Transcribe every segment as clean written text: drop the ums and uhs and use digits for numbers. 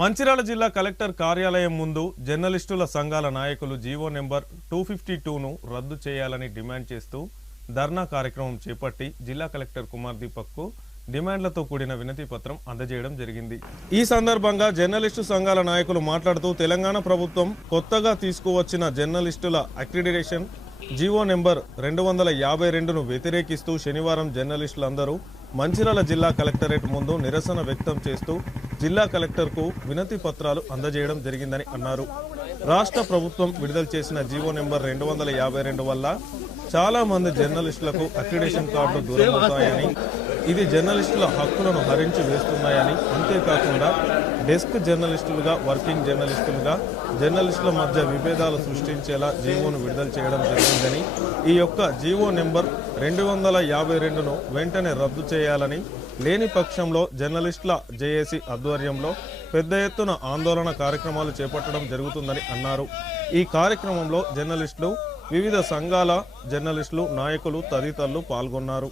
మంచిర్యాల జిల్లా కలెక్టర్ కార్యాలయం ముందు జర్నలిస్టుల సంఘాల నాయకులు జీవో నెంబర్ 252ను రద్దు చేయాలని డిమాండ్ చేస్తూ ధర్నా కార్యక్రమం చేపట్టి జిల్లా కలెక్టర్ కుమార్ దీపక్కు డిమాండ్లతో కూడిన వినతి పత్రం అందజేయడం జరిగింది। ఈ సందర్భంగా జర్నలిస్టు సంఘాల నాయకులు మాట్లాడుతూ తెలంగాణ ప్రభుత్వం కొత్తగా తీసుకువచ్చిన జర్నలిస్టుల అక్రిడిటేషన్ జీవో నెంబర్ 252ను వ్యతిరేకిస్తూ శనివారం జర్నలిస్టులందరూ మంచిర్యాల జిల్లా కలెక్టరేట్ ముందు నిరసన వ్యక్తం చేస్తూ జిల్లా కలెక్టర్కు వినతి పత్రాలు అందజేయడం జరిగిందని అన్నారు। రాష్ట్ర ప్రభుత్వం విడుదల చేసిన జీవో నెంబర్ 252 వల్ల చాలా మంది జర్నలిస్టులకు అక్రిడిటేషన్ కార్డులు దూరమవుతాయని, ఇది జర్నలిస్టుల హక్కులను హరించి వేస్తున్నాయని, అంతేకాకుండా డెస్క్ జర్నలిస్టులుగా, వర్కింగ్ జర్నలిస్టులుగా జర్నలిస్టుల మధ్య విభేదాలు సృష్టించేలా జీవోను విడుదల చేయడం జరిగిందని, ఈ యొక్క జీవో నెంబర్ 252ను వెంటనే రద్దు చేయాలని, లేని పక్షంలో జర్నలిస్టుల జేఏసీ ఆధ్వర్యంలో పెద్ద ఎత్తున ఆందోళన కార్యక్రమాలు చేపట్టడం జరుగుతుందని అన్నారు। ఈ కార్యక్రమంలో జర్నలిస్టులు, వివిధ సంఘాల జర్నలిస్టులు, నాయకులు తదితరులు పాల్గొన్నారు।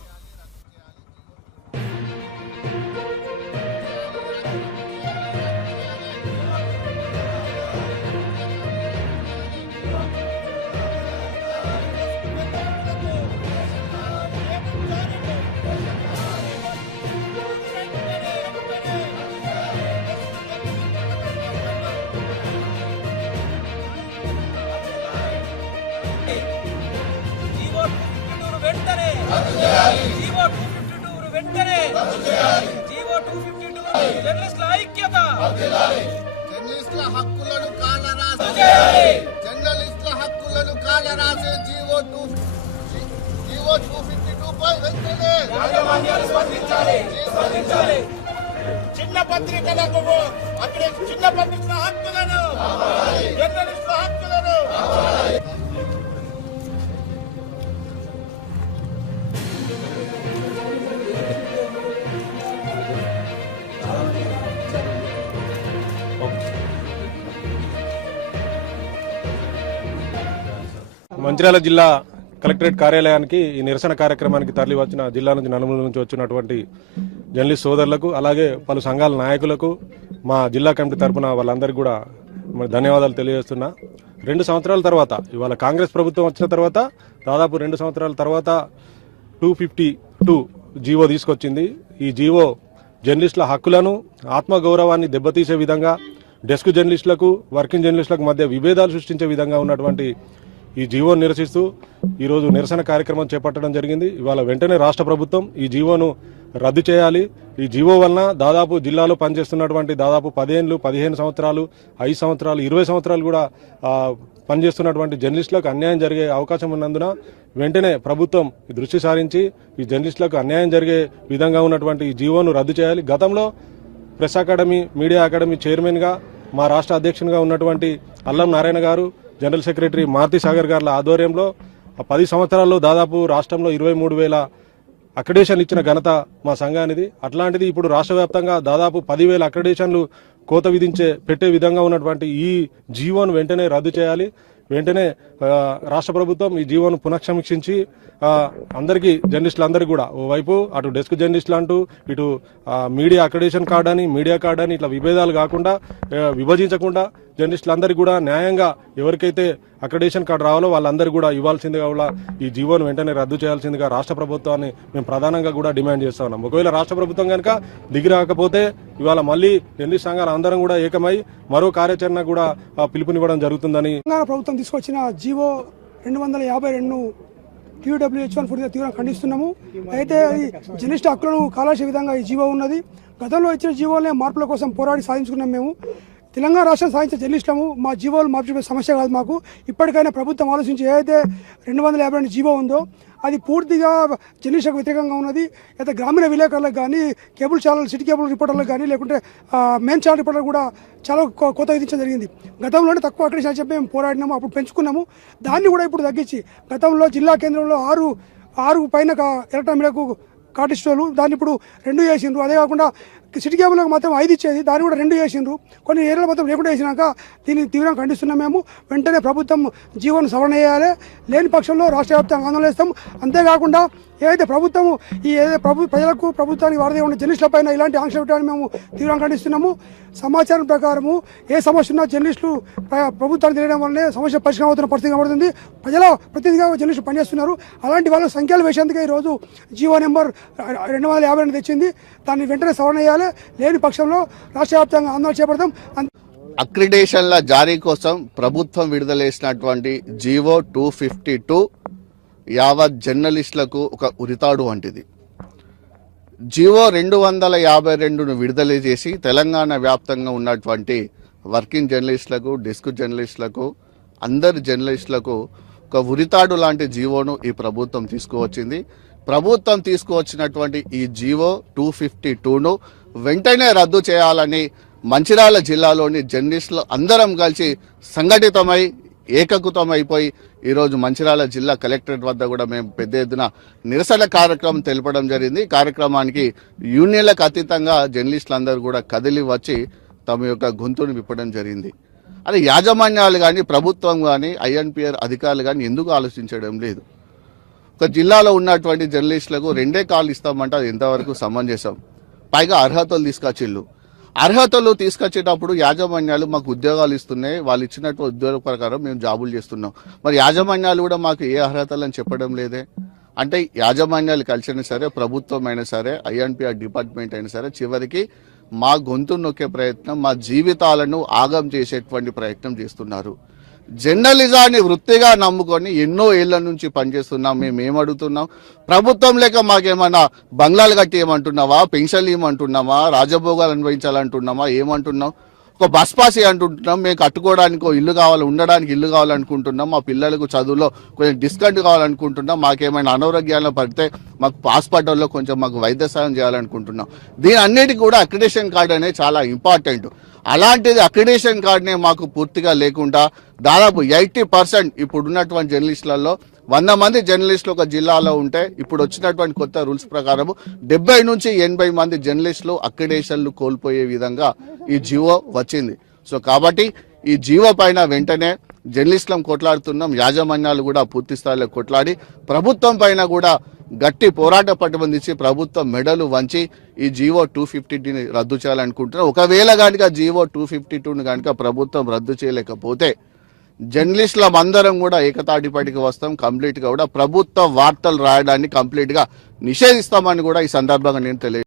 జర్నలిస్టుల హక్కులను కాలరాసే జీవో 252 పై వెంటనే చిన్న పత్రికలకు చిన్న పత్రికల హక్కులను, జర్నలిస్టుల హక్కులను మంచిర్యాల జిల్లా కలెక్టరేట్ కార్యాలయానికి ఈ నిరసన కార్యక్రమానికి తరలి వచ్చిన జిల్లా నుంచి నలుమూల నుంచి వచ్చినటువంటి జర్నలిస్ట్ సోదరులకు, అలాగే పలు సంఘాల నాయకులకు, మా జిల్లా కమిటీ తరఫున వాళ్ళందరికీ కూడా ధన్యవాదాలు తెలియజేస్తున్నా। 2 సంవత్సరాల తర్వాత, ఇవాళ కాంగ్రెస్ ప్రభుత్వం వచ్చిన తర్వాత దాదాపు 2 సంవత్సరాల తర్వాత 252 జీవో తీసుకొచ్చింది। ఈ జీవో జర్నలిస్టుల హక్కులను, ఆత్మగౌరవాన్ని దెబ్బతీసే విధంగా, డెస్క్ జర్నలిస్టులకు, వర్కింగ్ జర్నలిస్టులకు మధ్య విభేదాలు సృష్టించే విధంగా ఉన్నటువంటి ఈ జీవోను నిరసిస్తూ ఈరోజు నిరసన కార్యక్రమం చేపట్టడం జరిగింది। ఇవాళ వెంటనే రాష్ట్ర ప్రభుత్వం ఈ జీవోను రద్దు చేయాలి। ఈ జీవో వలన దాదాపు జిల్లాలో పనిచేస్తున్నటువంటి దాదాపు 10 ఏళ్ళు, 15 సంవత్సరాలు, 5 సంవత్సరాలు, 20 సంవత్సరాలు కూడా పనిచేస్తున్నటువంటి జర్నలిస్టులకు అన్యాయం జరిగే అవకాశం ఉన్నందున వెంటనే ప్రభుత్వం దృష్టి సారించి ఈ జర్నలిస్టులకు అన్యాయం జరిగే విధంగా ఉన్నటువంటి ఈ జీవోను రద్దు చేయాలి। గతంలో ప్రెస్ అకాడమీ, మీడియా అకాడమీ చైర్మన్గా మా రాష్ట్ర అధ్యక్షునిగా ఉన్నటువంటి అల్లం నారాయణ గారు, జనరల్ సెక్రటరీ మారుతి సాగర్ గారి ఆధ్వర్యంలో 10 సంవత్సరాల్లో దాదాపు రాష్ట్రంలో 23,000 అక్రిడేషన్లు ఇచ్చిన ఘనత మా సంఘానిది। అట్లాంటిది ఇప్పుడు రాష్ట్ర వ్యాప్తంగా దాదాపు 10,000 అక్రిడేషన్లు కోత పెట్టే విధంగా ఉన్నటువంటి ఈ జీవోను వెంటనే రద్దు చేయాలి। వెంటనే రాష్ట్ర ప్రభుత్వం ఈ జీవోను పునఃసమీక్షించి అందరికీ, జర్నలిస్టులందరికీ కూడా, ఓవైపు అటు డెస్క్ జర్నలిస్టులు అంటూ, ఇటు మీడియా అక్రిడేషన్ కార్డు అని, మీడియా కార్డు అని, ఇట్లా విభేదాలు కాకుండా, విభజించకుండా జర్నలిస్టులందరికీ కూడా న్యాయంగా ఎవరికైతే అక్రిడేషన్ కార్డు రావాలో వాళ్ళందరికీ కూడా ఇవ్వాల్సిందిగా కూడా ఈ జీవోను వెంటనే రద్దు చేయాల్సిందిగా రాష్ట్ర ప్రభుత్వాన్ని మేము ప్రధానంగా కూడా డిమాండ్ చేస్తా ఉన్నాం। ఒకవేళ రాష్ట్ర ప్రభుత్వం కనుక దిగి రాకపోతే ఇవాళ మళ్ళీ జర్నలిస్ట్ సంఘాలు అందరం కూడా ఏకమై మరో కార్యాచరణ కూడా పిలుపునివ్వడం జరుగుతుందని తెలంగాణ ప్రభుత్వం తీసుకొచ్చిన జీవో 252ను TUWH1 తీవ్రంగా ఖండిస్తున్నాము। అయితే ఈ జర్నలిస్ట్ హక్కులను కాలాసే విధంగా ఈ జీవో ఉన్నది। గతంలో ఇచ్చిన జీవోలనే మార్పుల కోసం పోరాడి సాధించుకున్నాం మేము। తెలంగాణ రాష్ట్రం సాధించే జర్నలిస్టులము, మా జీవోలు మార్చే సమస్య కాదు మాకు। ఇప్పటికైనా ప్రభుత్వం ఆలోచించి ఏదైతే 252 జీవో ఉందో అది పూర్తిగా జర్నలిస్టులకు వ్యతిరేకంగా ఉన్నది। అయితే గ్రామీణ విలేకరులకు కానీ, కేబుల్ ఛానల్, సిటీ కేబుల్ రిపోర్టర్లకు కానీ, లేకుంటే మెయిన్ ఛానల్ రిపోర్టర్లు కూడా చాలా కోత విధించడం జరిగింది। గతంలోనే తక్కువ అక్రిడేషన్ చెప్పి మేము పోరాడినాము, అప్పుడు పెంచుకున్నాము। దాన్ని కూడా ఇప్పుడు తగ్గించి గతంలో జిల్లా కేంద్రంలో 6 పైన ఎలక్ట్రానిక్ మీడియాకు కార్డు ఇచ్చేవాళ్ళు, దాన్ని ఇప్పుడు 2 చేసిండ్రు। అదే కాకుండా సిటీ కేబుల్కి మాత్రం 5 ఇచ్చేది, దాన్ని కూడా 2 చేసిండ్రు. కొన్ని ఏరియాలో మొత్తం లేకుండా చేసినాక దీన్ని తీవ్రంగా ఖండిస్తున్నాం. మేము వెంటనే ప్రభుత్వం జీవోను సవరణ చేయాలి, లేని పక్షంలో రాష్ట్ర వ్యాప్తంగా ఆందోళన చేస్తాం. అంతేకాకుండా ఏదైతే ప్రభుత్వం ప్రజలకు ప్రభుత్వానికి వారధి ఉన్న జర్నలిస్టులపైన ఇలాంటి ఆంక్షలు పెట్టాలని మేము తీవ్రంగా ఖండిస్తున్నాము. సమాచారం ప్రకారము ఏ సమస్య ఉన్నా జర్నలిస్టులు ప్రభుత్వానికి తెలియడం వల్లనే సమస్య పరిష్కారం అవుతున్న పరిస్థితి కనబడుతుంది. ప్రజల ప్రతినిధిగా జర్నలిస్టులు పనిచేస్తున్నారు. అలాంటి వాళ్ళ సంఖ్యలు వేసేందుకే ఈరోజు జీవో నెంబర్ 252 తెచ్చింది. దాన్ని వెంటనే సవరణ చేయాలి, లేని పక్షంలో రాష్ట్ర వ్యాప్తంగా ఆందోళన చేపడతాం. అక్రిడేషన్ల జారీ కోసం ప్రభుత్వం విడుదల చేసినటువంటి జీవో 252 యావత్ జర్నలిస్టులకు ఒక ఉరితాడు వంటిది. జీవో 252ను విడుదల చేసి తెలంగాణ వ్యాప్తంగా ఉన్నటువంటి వర్కింగ్ జర్నలిస్టులకు, డెస్క్ జర్నలిస్టులకు, అందరి జర్నలిస్టులకు ఒక ఉరితాడు లాంటి జీవోను ఈ ప్రభుత్వం తీసుకువచ్చింది. ప్రభుత్వం తీసుకువచ్చినటువంటి ఈ జీవో 252ను వెంటనే రద్దు చేయాలని మంచిర్యాల జిల్లాలోని జర్నలిస్టులు అందరం కలిసి సంఘటితమై ఏకీకృతమైపోయి ఈరోజు మంచిర్యాల జిల్లా కలెక్టరేట్ వద్ద కూడా మేము పెద్ద ఎత్తున నిరసన కార్యక్రమం తెలపడం జరిగింది. కార్యక్రమానికి యూనియన్లకు అతీతంగా జర్నలిస్టులందరూ కూడా కదిలి వచ్చి తమ యొక్క గొంతును విప్పడం జరిగింది. అది యాజమాన్యాలు కానీ, ప్రభుత్వం కానీ, ఐఎన్పిఆర్ అధికారులు కానీ ఎందుకు ఆలోచించడం లేదు? ఒక జిల్లాలో ఉన్నటువంటి జర్నలిస్టులకు 2 కాళ్ళు ఇస్తామంటే అది ఎంతవరకు సమంజసం? పైగా అర్హతలు తీసుకొచ్చిళ్ళు. అర్హతలు తీసుకొచ్చేటప్పుడు యాజమాన్యాలు మాకు ఉద్యోగాలు ఇస్తున్నాయి, వాళ్ళు ఇచ్చినట్టు ఉద్యోగ ప్రకారం మేము జాబులు చేస్తున్నాం. మరి యాజమాన్యాలు కూడా మాకు ఏ అర్హతలు అని చెప్పడం లేదే. అంటే యాజమాన్యాలు కలిసినా సరే, ప్రభుత్వం అయినా సరే, ఐఎన్పిఆర్ డిపార్ట్మెంట్ అయినా సరే, చివరికి మా గొంతు నొక్కే ప్రయత్నం, మా జీవితాలను ఆగం చేసేటువంటి ప్రయత్నం చేస్తున్నారు. జర్నలిజాన్ని వృత్తిగా నమ్ముకొని ఎన్నో ఏళ్ల నుంచి పనిచేస్తున్నాం. మేము ఏమడుగుతున్నాం? ప్రభుత్వం లేక మాకేమన్నా బంగ్లాలు కట్టి ఏమంటున్నావా, పెన్షన్లు ఏమంటున్నామా, రాజభోగాలు అనుభవించాలంటున్నామా, ఏమంటున్నాం? ఒక బస్ పాస్ అంటుంటున్నాం, మేము కట్టుకోవడానికి ఇల్లు కావాలి, ఉండడానికి ఇల్లు కావాలనుకుంటున్నాం, మా పిల్లలకు చదువులో కొంచెం డిస్కౌంట్ కావాలనుకుంటున్నాం, మాకేమైనా అనారోగ్యాలు పడితే మాకు హాస్పిటల్లో కొంచెం మాకు వైద్య సాయం చేయాలనుకుంటున్నాం. దీని అన్నిటికీ కూడా అక్రిడేషన్ కార్డు అనేది చాలా ఇంపార్టెంట్. అలాంటిది అక్రిడేషన్ కార్డునే మాకు పూర్తిగా లేకుండా దాదాపు 80% ఇప్పుడు ఉన్నటువంటి జర్నలిస్టులలో 100 మంది జర్నలిస్టులు ఒక జిల్లాలో ఉంటే ఇప్పుడు వచ్చినటువంటి కొత్త రూల్స్ ప్రకారం 70 నుంచి 80 మంది జర్నలిస్టులు అక్రిడేషన్లు కోల్పోయే విధంగా ఈ జీవో వచ్చింది. సో కాబట్టి ఈ జీవో పైన వెంటనే జర్నలిస్టులం కొట్లాడుతున్నాం, యాజమాన్యాలు కూడా పూర్తి స్థాయిలో కొట్లాడి ప్రభుత్వం పైన కూడా గట్టి పోరాట పట్టుబంధించి ప్రభుత్వం మెడలు వంచి ఈ జీవో 252ని రద్దు చేయాలనుకుంటున్నాం. ఒకవేళ కనుక జీవో 252ని కనుక ప్రభుత్వం రద్దు చేయలేకపోతే జర్నలిస్టులం అందరం కూడా ఏకతాటిపటికి వస్తాం. కంప్లీట్ గా కూడా ప్రభుత్వ వార్తలు రాయడాన్ని కంప్లీట్ గా నిషేధిస్తామని కూడా ఈ సందర్భంగా నేను తెలియ